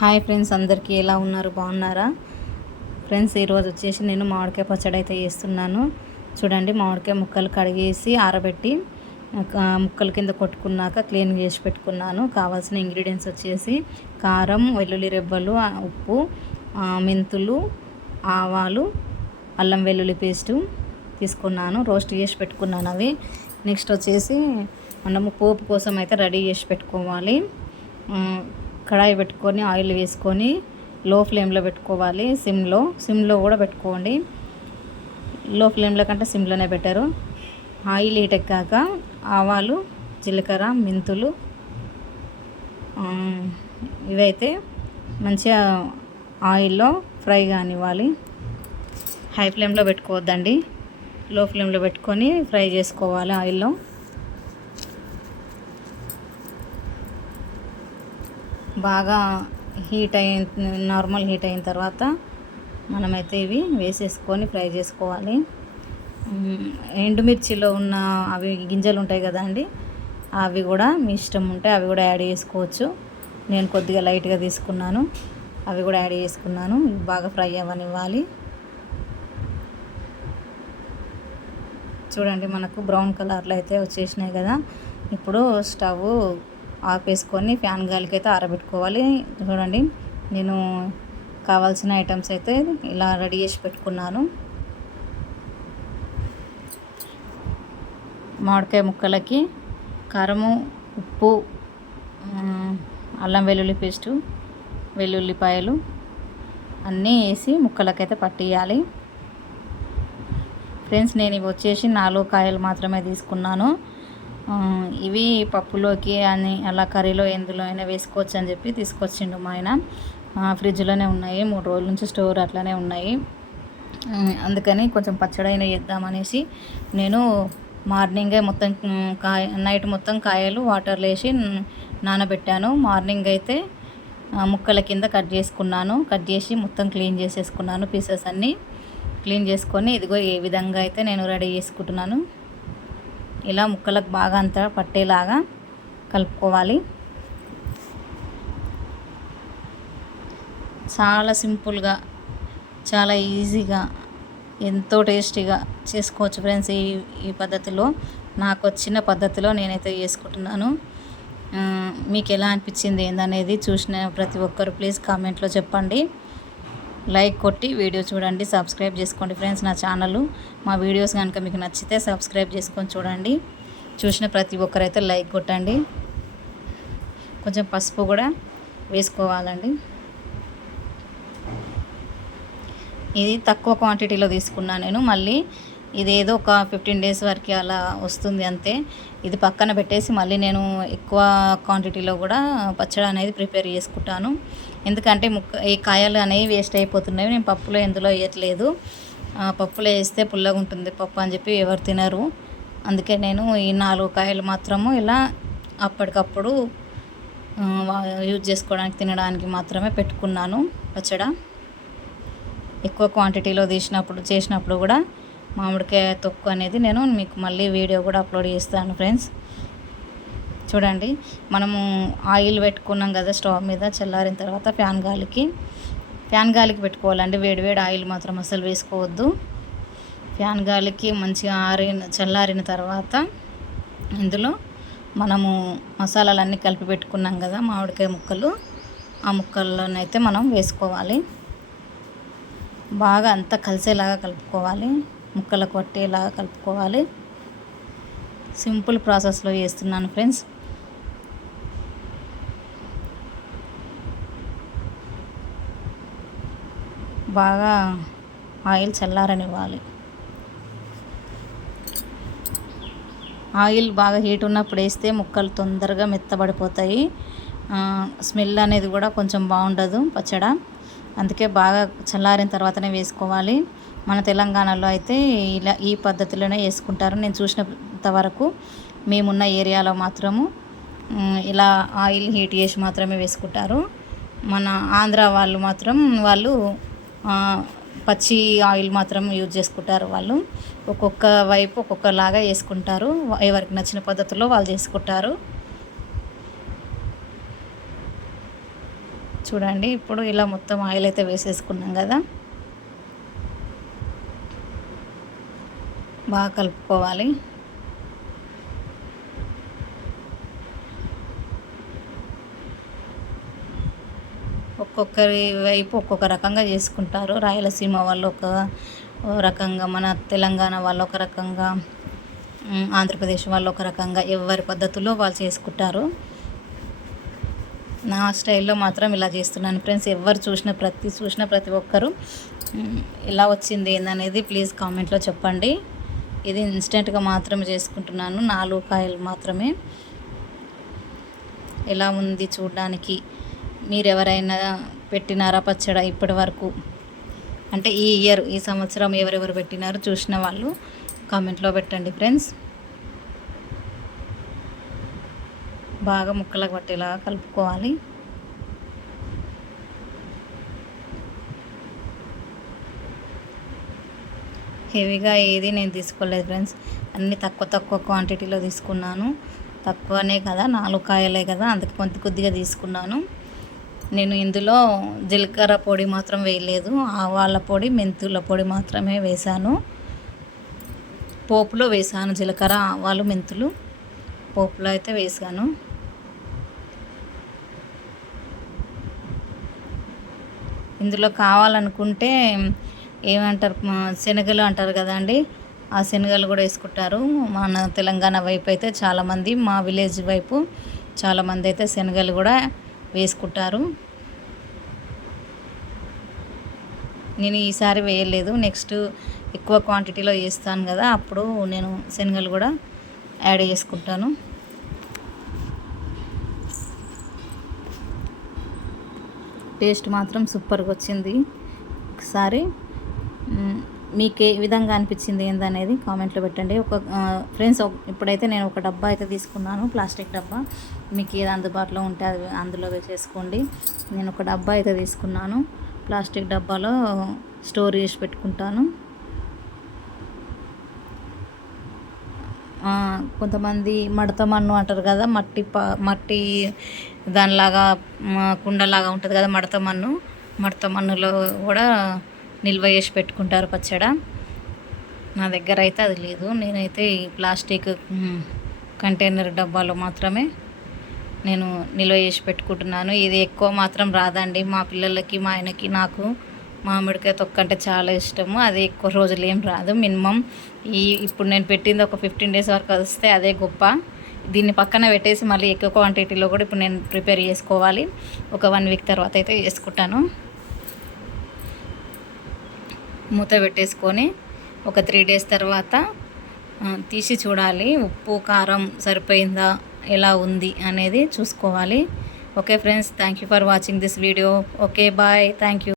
Hi friends, అందరికీ ఎలా ఉన్నారు? బాగున్నారా ఫ్రెండ్స్? ఈరోజు వచ్చేసి నేను మామిడికాయ పచ్చడి అయితే చేస్తున్నాను. చూడండి, మామిడికాయ ముక్కలు కడిగేసి ఆరబెట్టి ముక్కల కింద కొట్టుకున్నాక క్లీన్ చేసి పెట్టుకున్నాను. కావాల్సిన ఇంగ్రీడియంట్స్ వచ్చేసి కారం, వెల్లుల్లి రెబ్బలు, ఉప్పు, మెంతులు, ఆవాలు, అల్లం వెల్లుల్లి పేస్టు తీసుకున్నాను. రోస్ట్ చేసి పెట్టుకున్నాను అవి. నెక్స్ట్ వచ్చేసి మనము పోపు కోసం అయితే రెడీ చేసి పెట్టుకోవాలి. కడాయి పెట్టుకొని ఆయిల్ వేసుకొని లో ఫ్లేమ్లో పెట్టుకోవాలి. సిమ్లో కూడా పెట్టుకోండి. లో ఫ్లేమ్లో కంటే సిమ్లోనే బెటరు. ఆయిల్ హీట్ ఎక్కాక ఆవాలు, జీలకర్ర, మెంతులు ఇవైతే మంచిగా ఆయిల్లో ఫ్రై కానివ్వాలి. హై ఫ్లేమ్లో పెట్టుకోవద్దండి, లో ఫ్లేమ్లో పెట్టుకొని ఫ్రై చేసుకోవాలి ఆయిల్లో. బాగా నార్మల్ హీట్ అయిన తర్వాత మనమైతే ఇవి వేసేసుకొని ఫ్రై చేసుకోవాలి. ఎండుమిర్చిలో ఉన్న అవి గింజలు ఉంటాయి కదా అండి, అవి కూడా మీ ఇష్టం ఉంటే అవి కూడా యాడ్ చేసుకోవచ్చు. నేను కొద్దిగా లైట్గా తీసుకున్నాను, అవి కూడా యాడ్ చేసుకున్నాను. బాగా ఫ్రై అవ్వనివ్వాలి. చూడండి, మనకు బ్రౌన్ కలర్లో అయితే వచ్చేసినాయి కదా. ఇప్పుడు స్టవ్ ఆపేసుకొని ఫ్యాన్ గాలికి అయితే ఆరబెట్టుకోవాలి. చూడండి, నేను కావాల్సిన ఐటమ్స్ అయితే ఇలా రెడీ చేసి పెట్టుకున్నాను. మామిడికాయ ముక్కలకి కారము, ఉప్పు, అల్లం వెల్లుల్లి పేస్టు, వెల్లుల్లిపాయలు అన్నీ వేసి ముక్కలకైతే పట్టియాలి. ఫ్రెండ్స్, నేను ఇవి వచ్చేసి 4 కాయలు మాత్రమే తీసుకున్నాను. ఇవి పప్పులోకి అని అలా కర్రీలో ఎందులో అయినా వేసుకోవచ్చు అని చెప్పి తీసుకొచ్చిండు మా ఆయన. ఫ్రిడ్జ్లోనే ఉన్నాయి, 3 రోజుల నుంచి స్టోర్ అట్లనే ఉన్నాయి. అందుకని కొంచెం పచ్చడైన చేద్దామనేసి నేను మార్నింగే మొత్తం నైట్ మొత్తం కాయలు వాటర్లో వేసి నానబెట్టాను. మార్నింగ్ అయితే ముక్కల కింద కట్ చేసుకున్నాను. కట్ చేసి మొత్తం క్లీన్ చేసేసుకున్నాను. పీసెస్ అన్నీ క్లీన్ చేసుకొని ఇదిగో ఏ విధంగా అయితే నేను రెడీ చేసుకుంటున్నాను. ఇలా ముక్కలకు బాగా అంతా పట్టేలాగా కలుపుకోవాలి. చాలా సింపుల్గా, చాలా ఈజీగా, ఎంతో టేస్టీగా చేసుకోవచ్చు ఫ్రెండ్స్. ఈ పద్ధతిలో, నాకు వచ్చిన పద్ధతిలో నేనైతే చేసుకుంటున్నాను. మీకు ఎలా అనిపించింది ఏందనేది చూసిన ప్రతి ఒక్కరు ప్లీజ్ కామెంట్లో చెప్పండి. లైక్ కొట్టి వీడియో చూడండి, సబ్స్క్రైబ్ చేసుకోండి ఫ్రెండ్స్ నా ఛానల్. మా వీడియోస్ కనుక మీకు నచ్చితే సబ్స్క్రైబ్ చేసుకొని చూడండి. చూసిన ప్రతి ఒక్కరైతే లైక్ కొట్టండి. కొంచెం పసుపు కూడా వేసుకోవాలండి. ఇది తక్కువ క్వాంటిటీలో తీసుకున్నాను నేను. మళ్ళీ ఇదేదో ఒక 15 days వరకు అలా వస్తుంది అంతే. ఇది పక్కన పెట్టేసి మళ్ళీ నేను ఎక్కువ క్వాంటిటీలో కూడా పచ్చడి అనేది ప్రిపేర్ చేసుకుంటాను. ఎందుకంటే ఈ కాయలు అనేవి వేస్ట్ అయిపోతున్నాయి. నేను పప్పులో ఎందులో వేయట్లేదు. పప్పులో వేస్తే పుల్లగా ఉంటుంది పప్పు అని చెప్పి ఎవరు తినరు. అందుకే నేను ఈ 4 కాయలు మాత్రము ఇలా అప్పటికప్పుడు యూజ్ చేసుకోవడానికి, తినడానికి మాత్రమే పెట్టుకున్నాను పచ్చడి. ఎక్కువ క్వాంటిటీలో చేసినప్పుడు కూడా మామిడికాయ తొక్కు అనేది నేను మీకు మళ్ళీ వీడియో కూడా అప్లోడ్ చేస్తాను ఫ్రెండ్స్. చూడండి, మనము ఆయిల్ పెట్టుకున్నాం కదా స్టవ్ మీద, చల్లారిన తర్వాత ఫ్యాన్ గాలికి పెట్టుకోవాలండి. వేడివేడి ఆయిల్ మాత్రం అసలు వేసుకోవద్దు. ఫ్యాన్ గాలికి మంచిగా చల్లారిన తర్వాత ఇందులో మనము మసాలాలన్నీ కలిపి పెట్టుకున్నాం కదా మామిడికాయ ముక్కలు, ఆ ముక్కల్లోనైతే మనం వేసుకోవాలి. బాగా అంతా కలిసేలాగా కలుపుకోవాలి, ముక్కలకు పట్టేలాగా కలుపుకోవాలి. సింపుల్ ప్రాసెస్లో చేస్తున్నాను ఫ్రెండ్స్. బాగా ఆయిల్ చల్లారనివ్వాలి. ఆయిల్ బాగా హీట్ ఉన్నప్పుడు వేస్తే ముక్కలు తొందరగా మెత్తబడిపోతాయి. స్మెల్ అనేది కూడా కొంచెం బాగుండదు పచ్చడి. అందుకే బాగా చల్లారిన తర్వాతనే వేసుకోవాలి. మన తెలంగాణలో అయితే ఇలా ఈ పద్ధతిలోనే వేసుకుంటారు. నేను చూసినంత వరకు మేమున్న ఏరియాలో మాత్రము ఇలా ఆయిల్ హీట్ చేసి మాత్రమే వేసుకుంటారు. మన ఆంధ్ర వాళ్ళు మాత్రం పచ్చి ఆయిల్ మాత్రం యూజ్ చేసుకుంటారు. వాళ్ళు ఒక్కొక్క వైపు ఒక్కొక్కలాగా వేసుకుంటారు. ఎవరికి నచ్చిన పద్ధతిలో వాళ్ళు చేసుకుంటారు. చూడండి. ఇప్పుడు ఇలా మొత్తం ఆయిల్ అయితే వేసేసుకున్నాం కదా, బాగా కలుపుకోవాలి. ఒక్కొక్కరి వైపు ఒక్కొక్క రకంగా చేసుకుంటారు. రాయలసీమ వాళ్ళు ఒక రకంగా, మన తెలంగాణ వాళ్ళు ఒక రకంగా, ఆంధ్రప్రదేశ్ వాళ్ళు ఒక రకంగా, ఎవరి పద్ధతుల్లో వాళ్ళు చేసుకుంటారు. నా స్టైల్లో మాత్రం ఇలా చేస్తున్నాను ఫ్రెండ్స్. ఎవరు చూసిన ప్రతి ఒక్కరు ఇలా వచ్చింది ఏందనేది ప్లీజ్ కామెంట్లో చెప్పండి. ఇది ఇన్స్టెంట్గా మాత్రమే చేసుకుంటున్నాను, 4 కాయలు మాత్రమే. ఎలా ఉంది చూడడానికి? మీరు ఎవరైనా పెట్టినారా పచ్చడి ఇప్పటి వరకు? అంటే ఈ సంవత్సరం ఎవరెవరు పెట్టినారు చూసిన వాళ్ళు కామెంట్లో పెట్టండి ఫ్రెండ్స్. బాగా ముక్కలకు పట్టేలా కలుపుకోవాలి. హెవీగా ఏది నేను తీసుకోలేదు ఫ్రెండ్స్, అన్నీ తక్కువ క్వాంటిటీలో తీసుకున్నాను. తక్కువనే కదా, 4 కాయలే కదా, అందుకు కొద్దిగా తీసుకున్నాను. నేను ఇందులో జీలకర్ర పొడి మాత్రం వేయలేదు, ఆవాల పొడి, మెంతుల పొడి మాత్రమే వేశాను. పోపులో వేసాను జీలకర్ర, ఆవాలు, మెంతులు పోపులో అయితే వేసాను. ఇందులో కావాలనుకుంటే ఏమంటారు, శనగలు అంటారు కదండి, ఆ శనగలు కూడా వేసుకుంటారు. మన తెలంగాణ వైపు అయితే చాలామంది, మా విలేజ్ వైపు చాలామంది అయితే శనగలు కూడా వేసుకుంటారు. నేను ఈసారి వేయలేదు, నెక్స్ట్ ఎక్కువ క్వాంటిటీలో చేస్తాను కదా, అప్పుడు నేను శనగలు కూడా యాడ్ చేసుకుంటాను. టేస్ట్ మాత్రం సూపర్గా వచ్చింది. ఒకసారి మీకు ఏ విధంగా అనిపించింది ఏందనేది కామెంట్లో పెట్టండి. ఫ్రెండ్స్, ఇప్పుడైతే నేను ఒక డబ్బా అయితే తీసుకున్నాను, ప్లాస్టిక్ డబ్బా. మీకు ఏది అందుబాటులో ఉంటే అది అందులో వేసేసుకోండి. నేను ఒక డబ్బా అయితే తీసుకున్నాను, ప్లాస్టిక్ డబ్బాలో స్టోర్ చేసి పెట్టుకుంటాను. కొంతమంది మడత మన్ను అంటారు కదా, మట్టి దానిలాగా కుండలాగా ఉంటుంది కదా మడత మన్నులో కూడా నిల్వ చేసి పెట్టుకుంటారు పచ్చడి. నా దగ్గర అయితే అది లేదు. నేనైతే ఈ ప్లాస్టిక్ కంటైనర్ డబ్బాలో మాత్రమే నేను నిల్వ చేసి పెట్టుకుంటున్నాను. ఇది ఎక్కువ మాత్రం రాదండి, మా పిల్లలకి, మా ఆయనకి, నాకు మామిడికాయ తొక్క అంటే చాలా ఇష్టము. అది ఎక్కువ రోజులు ఏం రాదు, మినిమం ఇప్పుడు నేను పెట్టింది ఒక 15 days వరకు వస్తే అదే గొప్ప. దీన్ని పక్కన పెట్టేసి మళ్ళీ ఎక్కువ క్వాంటిటీలో కూడా ఇప్పుడు నేను ప్రిపేర్ చేసుకోవాలి. ఒక 1 week తర్వాత అయితే చేసుకుంటాను. మూత పెట్టేసుకొని ఒక 3 days తర్వాత తీసి చూడాలి, ఉప్పు కారం సరిపోయిందా, ఎలా ఉంది అనేది చూసుకోవాలి. Okay friends, thank you for watching this video. Okay, bye, thank you.